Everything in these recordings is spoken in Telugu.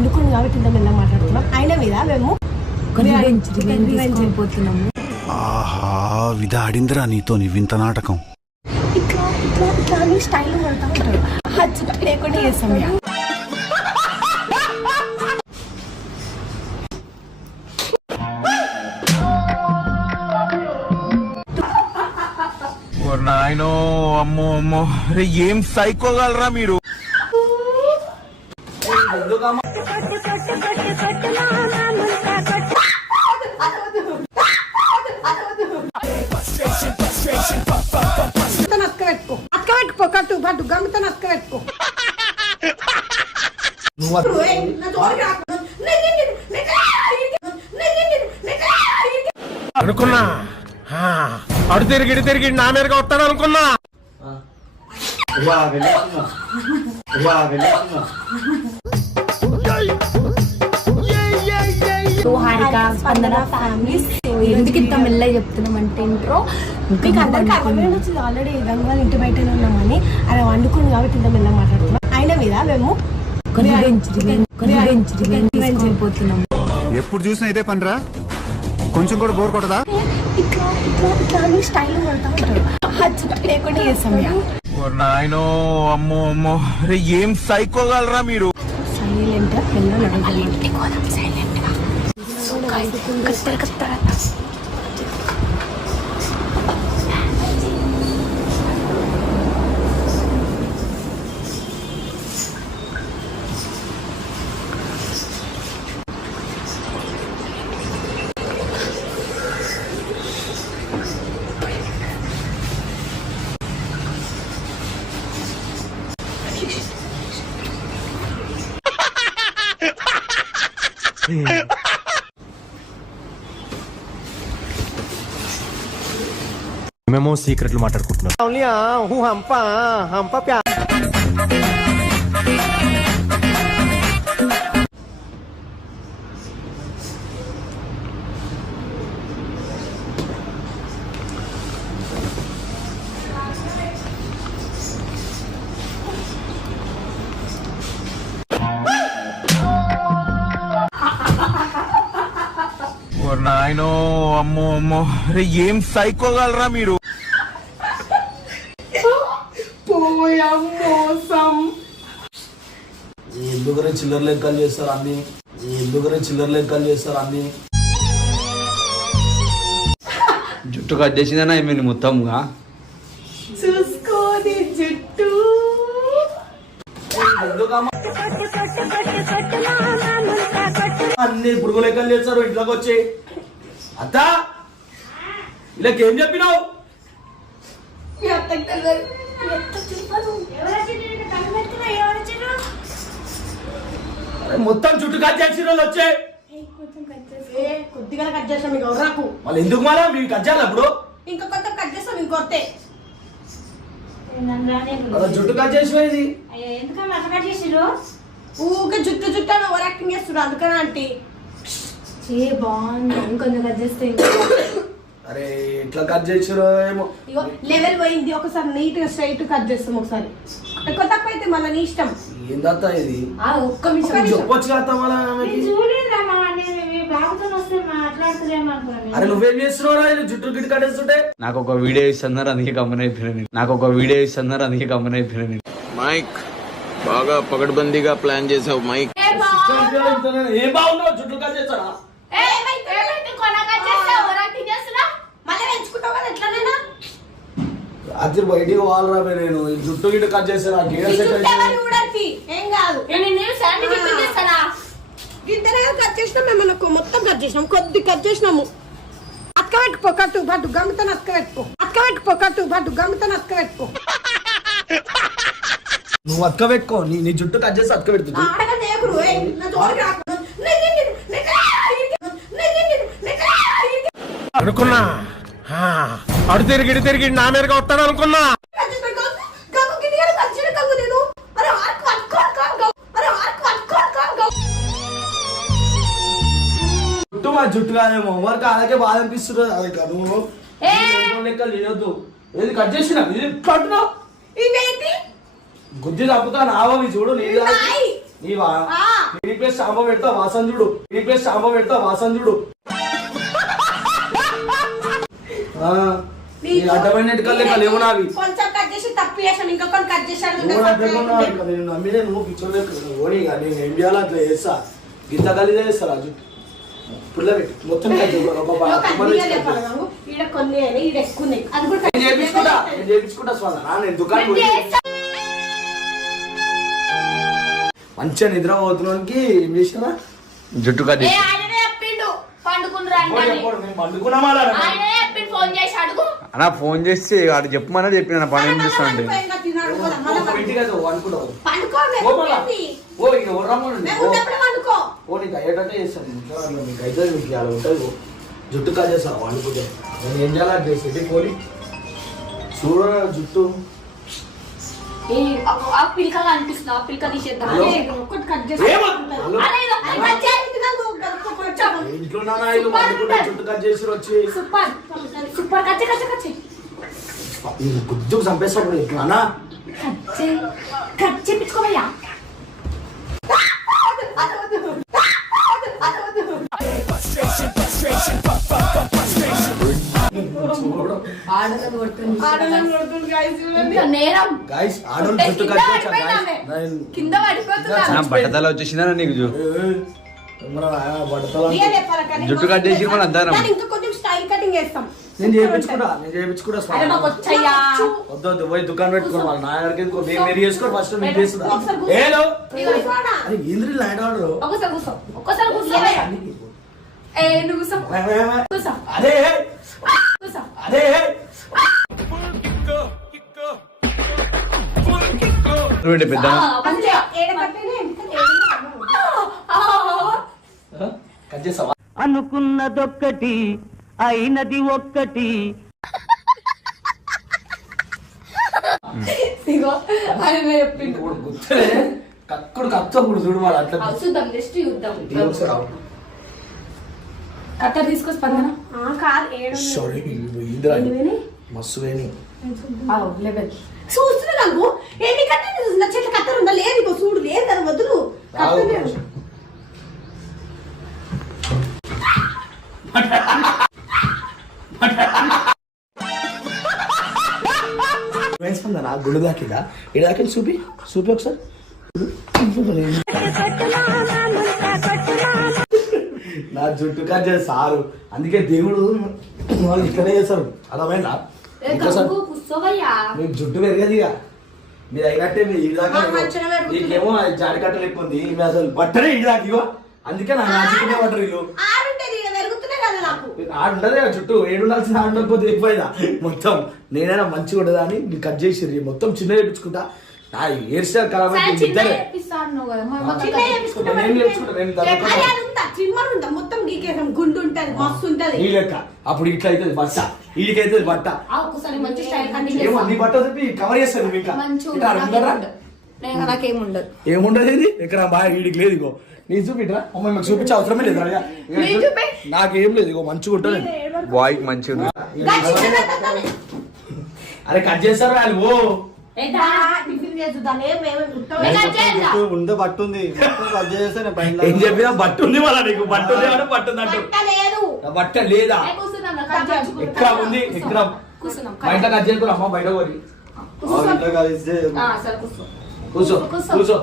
వండుకుని కాబట్టి ఇంత మెల్ల మాట్లాడుతున్నాం. అయినా మీద మేము పోతున్నాము. ఆహా విధాడిందిరా నీతో వింత నాటకం. ఇట్లా ఇట్లా ఇట్లా అని స్టైల్ కొడతా ఉంటాడు. హచ్చుట లేకుండా చేస్తాం. నాయనో అమ్మో అమ్మో అరే ఏం సైకోగలరా మీరు. అక్క పెట్టుకో కట్టు పట్టు గమ్మితో అక్క పెట్టుకో. అనుకున్నా అడు తిరిగి తిరిగి నా మీదగా వస్తాడు అనుకున్నా. ఎందుకు ఇంత మెల్లగా చెప్తున్నాం అంటే ఇంట్రో మీకు అందరికి అర్థమైనా వచ్చింది. ఆల్రెడీ గంగవాళ్ళ ఇంటి బయటనే ఉన్నామని అలా వండుకుని కాబట్టి ఇంత మెల్ల మాట్లాడుతున్నాం. అయినా మీద మేము పోతున్నాము. ఎప్పుడు చూసినా ఇదే పనిరా, కొంచెం కూడా బోర్ కొట్టదా? ఇట్లా ఇట్లా ఇట్లా అని స్టైల్ కొడతా ఉంటాడు. హచ్చుట లేకుండా చేస్తాం. నాయనో అమ్మో అమ్మో అరే ఏం సైకోగలరా మీరు. సైలెంట్ మేము సీక్రెట్లు మాట్లాడుకుంటున్నాం. నాయనో అమ్మో అమ్మో అరే ఏం సైకోగలరా మీరు. ఎందుకనే చిల్లర లెక్కలు చేస్తారు అన్ని, జుట్టు కట్ చేసిందనా ఏమైంది మొత్తంగా చూసుకోని జుట్టు అన్ని పురుగు లెక్కలు చేస్తారు. ఇంట్లోకి వచ్చి అత్తా వీళ్ళకి ఏం చెప్పినావు? మొత్తం చుట్టూ కట్ చేసిన వాళ్ళు వచ్చే కొద్దిగా కట్ చేస్తాం. మీకు ఎవరాకు మళ్ళీ ఎందుకు మళ్ళా మీకు కట్ చేయాలి అప్పుడు? ఇంకా కొత్త కట్ చేస్తాం. ఇంకొస్తే జుట్టు కట్ చేసిపోయింది. ఊకే జుట్టు జుట్టు అని ఓవర్ యాక్టింగ్ చేస్తున్నారు. అందుకని ఆంటీ బాగుంది. ఇంకొంచెం కట్ చేస్తే అరే ఇట్లా కట్ చేసిరో ఏమో. ఇగో లెవెల్ పోయింది. ఒకసారి నీట్ గా స్ట్రైట్ కట్ చేస్తాం. ఒకసారి ఎక్కువ తక్కువ అయితే మళ్ళీ నీ ఇష్టం. ఏందత్తా ఇది? ఒక్క నిమిషం చెప్పొచ్చు కదా మళ్ళా ఆమెకి. అరే నువ్వేం చేస్తున్నావు? జుట్టు గిట్టు కట్టేస్తుంటే నాకు ఒక వీడియో ఇస్తున్నారు అందుకే గమన అయిపోయినా. మైక్ బాగా పకడ్బందీగా ప్లాన్ చేసావు మైక్. ఏం బాగున్నావు? జుట్టు కట్ చేస్తాడా? రాత్రి బయటికి పోవాలరా నేను. జుట్టు గిట్టు కట్ చేస్తాను. ఏం కాదు ఇంతనే కట్ చేసినాం. మేము మొత్తం కట్ చేసినాం. కొద్ది కట్ చేసినాము. అక్క పెట్టుకో కట్టు పట్టు గమ్మితో అక్క పెట్టుకో. నువ్వు అక్క పెట్టుకో. నీ జుట్టు కట్ చేసి అక్క పెడుతుంది. అనుకున్నా అడు తిరిగి తిరిగి నా మీదగా వస్తాడు అనుకున్నా. జుట్టు మా జుట్టు కాదేమో ఎవరికి అలాగే బాధ అనిపిస్తుంది. అది నువ్వు లెక్కలు చేయొద్దు. ఏది కట్ చేసినా ఇది కట్టున్నావు గుద్ది తప్పుతా నావవి చూడు. నీవా నీ ప్లేస్ సాంబ పెడతా వాసంజుడు, నీ ప్లేస్ సాంబ పెడతా వాసంజుడు. అడ్డమైన ఎటుకలు లేవు నావి. కొంచెం కట్ చేసి తప్పు చేసాను, ఇంకా కొన్ని కట్ చేశాను. నేను నమ్మినే నువ్వు పిచ్చోలేదు. నేను ఏం చేయాలో అట్లా చేస్తా. గింత కలిదే చేస్తా రాజు. పుల్ల పెట్టి మొత్తం చేయించుకుంటా స్వాదా. నేను దుకాణం మంచిగా నిద్ర పోతున్నానికి ఏం చేసినా జుట్టు కట్ చేసి అన్నా ఫోన్ చేసి వాడు చెప్పమన్నా చెప్పిన పని ఏం చేస్తానంటే జుట్టు కట్ చేస్తా వండుకుంటే నేను ఏం చేయాలి చేసేది పోలి చూడ జుట్టు పిల్కగా అనిపిస్తుంది. ఆ పిల్క తీసేద్దాం. ఇంట్లో జుట్టు కట్ చేసి వచ్చి సూపర్ సూపర్ కచ్చే కచ్చే కచ్చే గుజ్జుకు చంపేస్తాడు ఇట్లా కచ్చే కచ్చే పిచ్చుకోవయ్యా. కింద బట్టతల వచ్చేసిందా నీకు జుట్టు కట్ చేసి మన అంతా నేను చేయించుకుంటా వద్దు పోయి దుకాణం పెట్టుకోవాలి నా దగ్గరికి చేసుకోరు ఫస్ట్ నేను చేస్తున్నా ఏంద్రీ లైట్ ఆర్డర్ ఒక్కసారి అదే అదే పెద్ద కట్ చేస్తావా అనుకున్నదొక్కటి అయినది ఒక్కటి. కక్కుడు కక్కప్పుడు చూడు వాడు అట్లా కట్టర్ తీసుకొచ్చి స్పందన మస్తు వేణి లెవెల్ చూస్తున్నా నాకు ఎన్ని కట్టర్ నా చెట్ల కత్తర్ ఉందా లేదు ఇగో చూడు లేదు కదా వదులు వేసుకుందా గుడి దాకిదా ఏ దాకి చూపి చూపి ఒకసారి నా జుట్టు కట్ చేసి సారు అందుకే దేవుడు వాళ్ళు ఇక్కడే చేస్తారు అర్థమైందా మీకు జుట్టు పెరగదు ఇక మీరు అయినట్టే మీరు ఈ దాకా నీకేమో జాడి కట్టలు ఎక్కువ ఉంది మీరు అసలు బట్టనే ఈ దాకా ఇగో అందుకే నా నాచుకునే పట్టరు ఇల్లు ఆడుంటది ఆ చుట్టూ ఏడుండాల్సిన ఆడకపోతే ఎక్కువైనా మొత్తం నేనైనా మంచిగా ఉండదా అని మీరు కట్ చేసి మొత్తం చిన్న చేయించుకుంటా నా హెయిర్ స్టైల్ ఖరాబ్ అయితే ఇద్దరే అప్పుడు ఇట్లా అవుతుంది బట్ట వీడికైతే బట్ట నీ బట్ట చెప్పి కవర్ చేస్తాను ఇంకా నాకేముండదు ఏముండదు ఇది ఇక్కడ బాగా వీడికి లేదు ఇగో నేను చూపిట్రా అమ్మ మాకు చూపించే అవసరమే లేదు నాకేం లేదు ఇగో మంచిగా ఉంటుంది బాయ్ మంచిగా అరే కట్ చేస్తారు వాళ్ళు ఓ ఉండే బట్టు ఉంది ఏం చెప్పినా బట్టు ఉంది మళ్ళా నీకు బట్టు ఉంది పట్టుంది అంటూ బట్ట లేదా ఎక్కడ ఉంది ఎక్కడ బయట కట్ చేయకూడదు అమ్మ బయట పోయి కూర్చో కూర్చో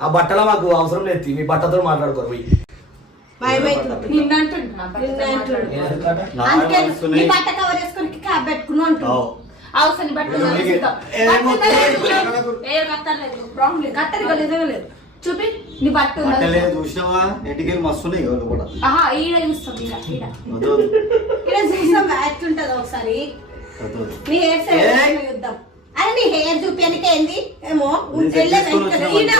ఆ బట్టల మాకు అవసరం లేదు మీ బట్టతో మాట్లాడుకోరు పోయి చూపి నీ బట్టు చూసినావా ఎటుకెళ్ళి మస్తున్నాయి కూడా ఈడ చూస్తాం ఎట్లుంటది ఒకసారి నీ హెయిర్ స్టైల్ చూద్దాం అరే నీ హెయిర్ చూపించడానికి ఏంది ఏమో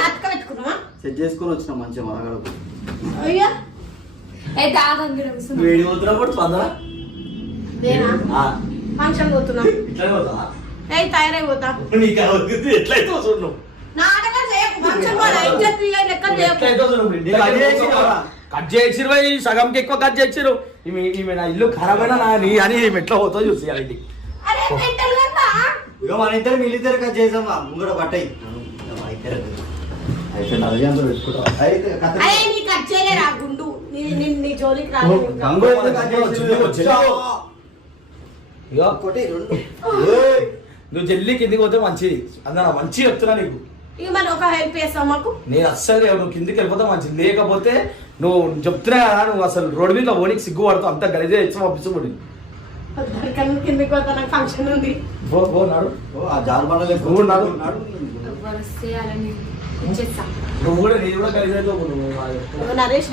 అతక పెట్టుకున్నావా సెట్ చేసుకొని వచ్చిన మంచిగా మనగడకు అయ్యా వేడి పోతున్నా కూడా స్పందన ఫంక్షన్ పోతున్నా ఇట్లా పోతా తయారైపోతా నీకు ఎట్లయితే వస్తున్నావు కట్ చేసిరు సగంకి ఎక్కువ కట్ చేసిరు ఈమె నా ఇల్లు ఖరాబ్ అయినా అని ఈమె ఎట్లా పోతుందో చూసి ఇక మన ఇద్దరు మిలిద్దరు కదా చేసామా ముంగడ పట్టాయి అయితే నలభై అందరూ పెట్టుకుంటాం అయితే కథ అరే నీ కట్ చేయలేరా గుండు నీ జోలికి రాలేదు గంగు అయితే కథ చేసి ఇగో ఒకటి రెండు నువ్వు జల్లి కిందికి పోతే మంచిది అందరూ మంచి చెప్తున్నా నీకు ఇక మనం ఒక హెల్ప్ చేస్తాం మాకు నేను అస్సలు లేవు, నువ్వు కిందికి వెళ్ళిపోతే మంచిది. లేకపోతే నువ్వు చెప్తున్నా కదా, నువ్వు అసలు రోడ్డు మీద ఓనికి సిగ్గుపడతావు. అంత గడిదే ఇచ్చి పంపించబడి దొరికని కిందకి పోతా నాకు ఫంక్షన్ ఉంది పో నాడు. ఆ జార్బండలే నువ్వు నాడు. వస్తే అలాని ఇచ్చేస్తా. నువ్వు కూడా నీ కూడా గడిదే నువ్వు నరేష్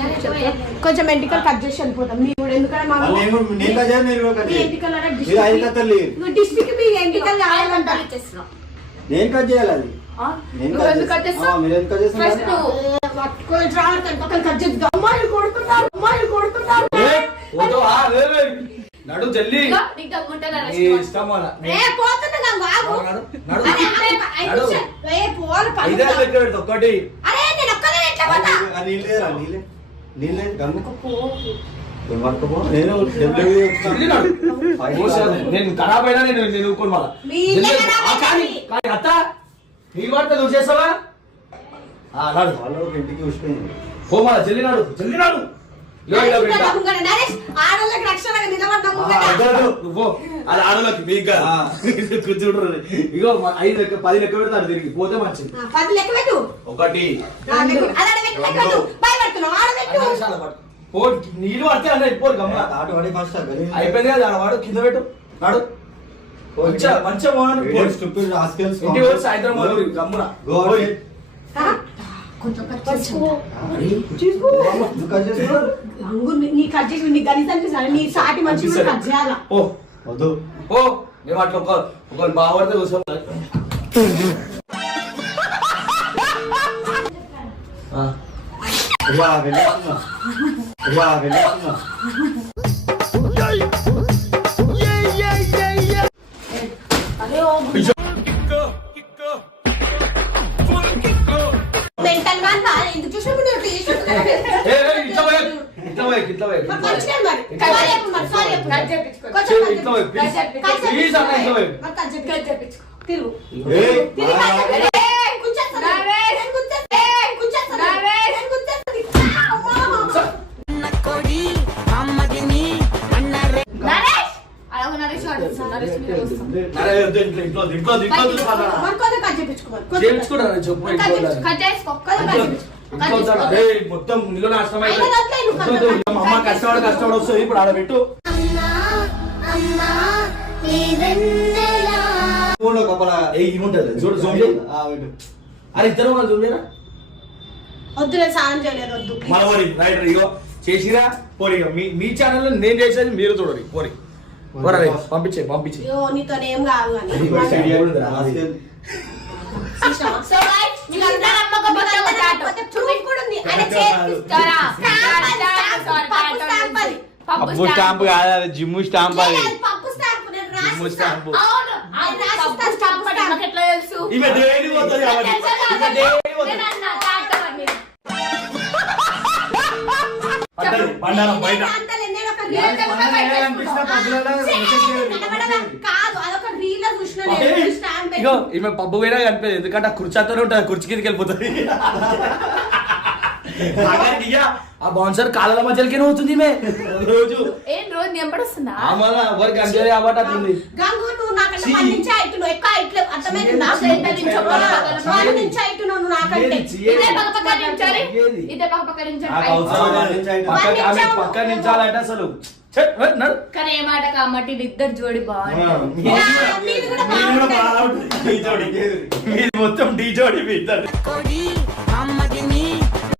కొంచెం ఎంటికలు కట్ చేసి వెళ్ళిపోతాం మీరు కూడా ఎందుకంటే మాకు నేను కదా మీరు కట్ మీ చేయాలి. ఎంటికలు మీరు ఐదు కథలు డిస్ట్రిక్ట్ మీ ఎంటికలు కావాలంట ఇచ్చేస్తున్నాం. నేను కట్ చేయాలి అది ఆ? నేను నువ్వు ఎందుకు కట్ చేస్తావు? మీరు ఎందుకు కట్ ఫస్ట్ చేస్తున్నారు నువ్వు పట్టుకొని రావడం పక్కన కట్ చేద్దాం అమ్మాయిలు కొడుతున్నారు నడు జల్లి ఇదిగో, నీకు దమ్ముంటే నీ ఇష్టం అలా. పోతున్నా నాకు ఆగు. నడు, నడు. అరే, ఐదు నడు. నిమిషాలు. పోవాలి పని ఇదే లెక్క పెడతా ఒకటి. అరే నేను ఒక్కదే ఎట్లా పోతా నీళ్ళేరా నీళ్ళే గమ్ముకు ఏం పట్టుకోపో నేను డబ్ల్యూ జల్లి నడు. మోసాలు. నేను ఖరాబ్ అయినా నేను ఊరుకోను మళ్ళా. వీళ్ళే జల్లి. ఖరాబ్ ఆ, కానీ అయ్యింది. కానీ అత్త నీ పడితే నువ్వు చేస్తావా? నడు వాళ్ళు ఒక ఇంటికి ఉసిపోయింది పో మళ్ళా జల్లి నాడు జల్లి నాడు. ఇగో ఇలా పెట్టా. నరేష్ ఆడోళ్ళకి రక్షణగా నిలబడ్డాము నువ్వు పో. అది ఆడలోకి మీకు కాదు. కూర్చుంటారు. ఇగో 5 లెక్క 10 లెక్క పెడతాడు తిరిగి పోతే మంచిది. 10 లెక్క పెట్టు ఒకటి భయపడుతున్నావు ఆడబెట్టు పో. నీళ్ళు పడితే అన్న పోరు గమ్మ. ఆట పడి ఫస్ట్ అయిపోయింది కదా ఆడ వాడు కింద పెట్టు నాడు. మంచిగా పోను. స్టూపిడ్ రాస్కెల్స్ ఇంటికి వచ్చి సాయంత్రం పోదు గమ్మున. గో కొంచెం కట్ చేసి నీ కట్ చేసి నీ గణితానికి నీ సాటి మంచి కట్ చేయాలా ఓ వద్దు ఓ మేము అట్లా ఒక బావడితే కూర్చో. వెళ్ళేస్తున్నా మెంటల్ గా ఎందుకు చూసినప్పుడు నువ్వు టీ-షర్ట్ ఇట్లా పోయి ఇట్లా పోయి ఇట్లా పోయి మంచిగా మరి సారీ చెప్పు కట్ చేయించుకో. కొంచెం ఇట్లా పోయి ప్లీజ్ అన్న ఇట్లా పోయి. కట్ చేయించుకో. తిరుగు ఏయ్, తిరిగి మా- కట్ చేయి. ఏయ్, కూర్చోస్తాను. నరేష్. నేను కూర్చోస్తాను. ఏయ్, కూర్చోస్తాను. నరేష్. నేను కూర్చోస్తాను. అమ్మా. నరేష్ అలాగే నరేష్ వాడు. నరేష్ మీద వస్తాం. అరే ఇంట్లో చూసుకోవాలా? మరి కొంచెం కట్ చేయించుకోవాలి. చేయించుకుంటారా చెప్పు ఇంట్లో కట్ చేసుకో. కొంచెం కట్ చేయించుకో. ఇంట్లో ఉంటాడు. ఏయ్, మొత్తం ఇల్లు నాశనం అయినా వదిలేయ్ నువ్వు అయిపోయింది. కొంచెం. మా అమ్మ కష్టపడి వస్తుంది ఇప్పుడు ఆడ పెట్టు. ఫోన్లో కప్పల ఏయ్ ఇముంటది చూడు జూమ్ చేయి. పెట్టు. అరే ఇద్దరు వాళ్ళు జూమ్ చేయరా వద్దు నేను స్నానం చేయలేదు వద్దు మనవరి రైట్ ఇగో చేసిరా పోరి. ఇగో మీ ఛానల్లో నేను చేసేది మీరు చూడరు పోరి. పోరా పంపించే అయ్యో నీతో ఏం కాదు కానీ రాస్కెల్. చూసావా? సో గైస్ మీరంతా నమ్మకపోతే ఒక చాట్. చూపి కూడా ఉంది. ఆయన చేతి తారా. పప్పు స్టాంప్ అది. అప్పు స్టాంప్ కాదు అది జిమ్ స్టాంప్ అది. లేదు, పప్పు స్టాంప్ నేను జిమ్ రాసిస్తా. స్టాంప్. అవును. ఆయన ఆయన రాసిస్తా రాసిస్తా స్టాంప్ స్టాంప్ నాకు ఎట్లా తెలుసు? ఈమె డైలీ పోతుంది కాబట్టి. ఈమె డైలీ పోతుంది. నేను అన్నా చాట్ అవన్నీ. పడ్డది బండారం బయట. అంతలే, నేను ఒక నేను రీల్ చెప్పిన బయట అనిపించిన వేసుకుంటా. పొద్దున కనబడదా? కాదు అదొక రీల్ చూసిన అంటే నేను స్టాంప్ ఇగో ఈమె పబ్బు పోయినా కనిపించదు ఎందుకంటే ఆ కుర్చీతోనే ఉంటుంది. కుర్చీ కిందకి వెళ్ళిపోతుంది. ఆఖరికి ఇక ఆ బౌన్సర్ కాళ్ళ మధ్యలోకి అవుతుంది ఈమె రోజు. ఏం రోజు నింపడొస్తుందా? ఆమల ఎవరికి అంతే కాబట్టి అట్లుంది. గంగు నువ్వు నాకంటే 10 నుంచి హైట్ నువ్వు ఎక్కువ హైట్ లేవు అర్థమైందా? నువ్వు నాకంటే ఇదే పక్క నించాలి. ఇదే పక్క నించాలి. నాకు అవసరం లేదు. పక్క నించాలంటే అసలు ఛే, నడు. కానీ ఏ మాట కామట్టి ఇద్దరు జోడి బాగుంటుంది. మీది కూడా బాగుంటుంది. మీది మొత్తం డీ జోడి మీ ఇద్దరు. అమ్మకి నీ